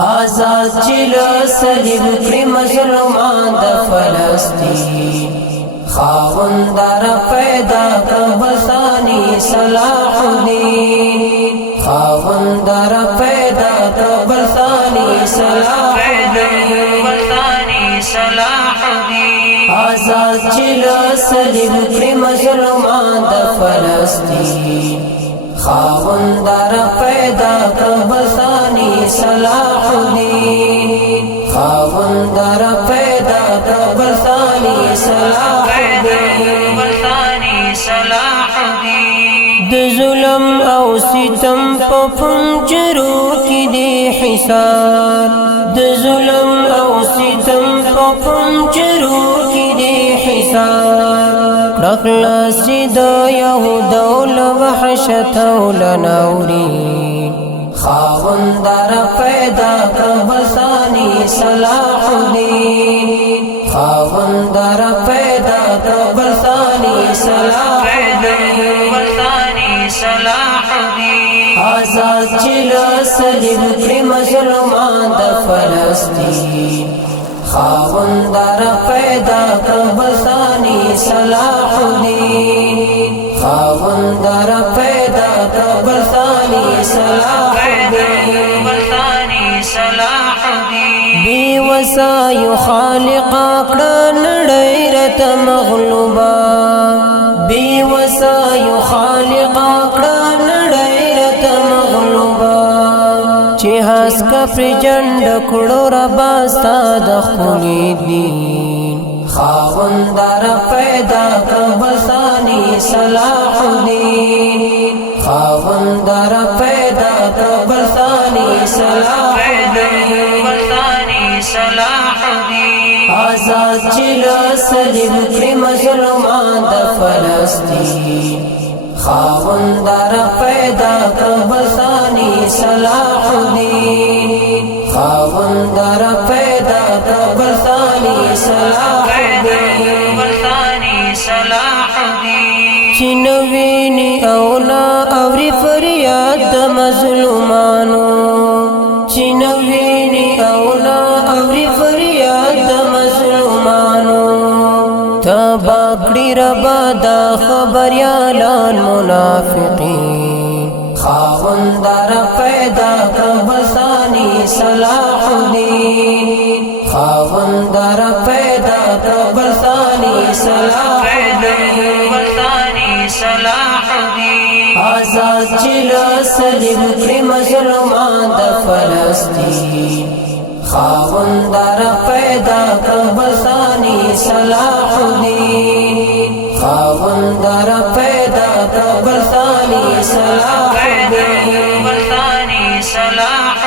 آزاد چل صلیب کړي مظلومان د فلسطین خاوندار پیدا کړ ثانی صلاح الدین خاوندار پیدا کړ ثانی صلاح الدین آزاد چل صلیب کړي مظلومان د فلسطین خاوندار پیدا کړ ثانی صلاح الدین خاوندار پیدا کړ ثانی صلاح الدین د ظلم او ستم په پنجرو کې دی حصار د ظلم او ستم په پنجرو کې دی حصار خلاص د یهود ول وحشت ول نورین خاوندار پیدا کړ ثانی صلاح الدین خاوندار پیدا کړ ثانی صلاح الدین آزاد چل صلیب کړي مظلومان د فلسطین خاوندار پیدا کړ ثانی صلاح الدین خاوندار پیدا کړ ثانی صلاح الدین بی وسایو خالق کړه نړۍ رت مغلوبا بی وسایو خالق کړه نړۍ رت مغلوبا چې هاس کا پر جند کړه ربا ستاد خپل دین خاوندار پیدا کړ ثانی صلاح الدین خاوندار پیدا کړ ثانی صلاح الدین آزاد چل صلیب کړي مظلومان د فلسطین خاوندار پیدا کړ ثانی صلاح الدین خاوندار پیدا کړ ثانی صلاح الدین چې نویني اولا اوري فریاد د مظلومانو چې نویني اولا اوري فریاد د مظلومانو تبا کړي ربا دا خبريالان منافقین خاوندار پیدا کړ ثانی صلاح الدین خاوندار پیدا کړ ثانی صلاح الدین آزاد چل صلیب کړي مظلومان د فلسطین خاوندار پیدا کړ ثانی صلاح الدین خاوندار پیدا کړ ثانی صلاح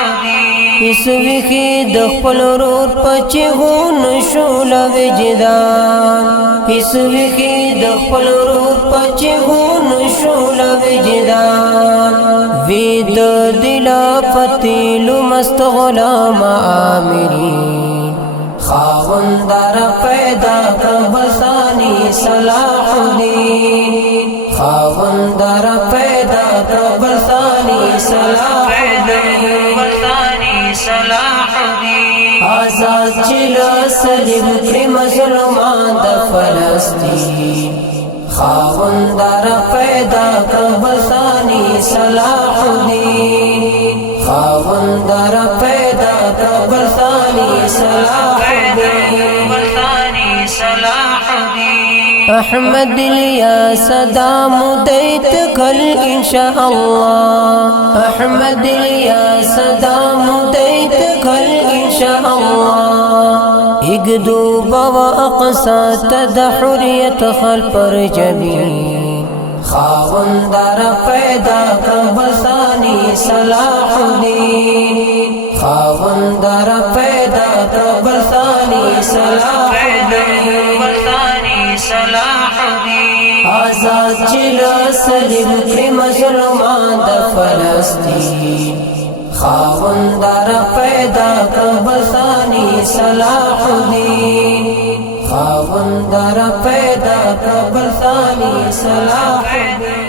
الدین اسوي کې د خپل ورور پچغون شول وجدان اسوي کې د خپل ورور پچغون شول وجدان وید دل فتیل مست غلام آمرین خاوندار پیدا کړ ثانی صلاح الدین خاوندار پیدا کړ ثانی صلاح الدین آزاد چل صلیب کړي مظلومان د فلسطین خاوندار پیدا کړ ثانی صلاح الدین خاوندار پیدا کړ ثانی صلاح الدین احمد لیا صدا مدیت کل انشاء الله احمد لیا صدا مدیت کل انشاء الله اگدو بوا اقصا تد حریت خل پر جبین خاوندار پیدا کړ ثانی صلاح الدین خاوندار پیدا کړ ثانی صلاح الدین آزاد چل صلیب کړي مظلومان د فلسطین خاوندار پیدا کړ ثانی صلاح الدین خاوندار پیدا کړ ثانی صلاح الدین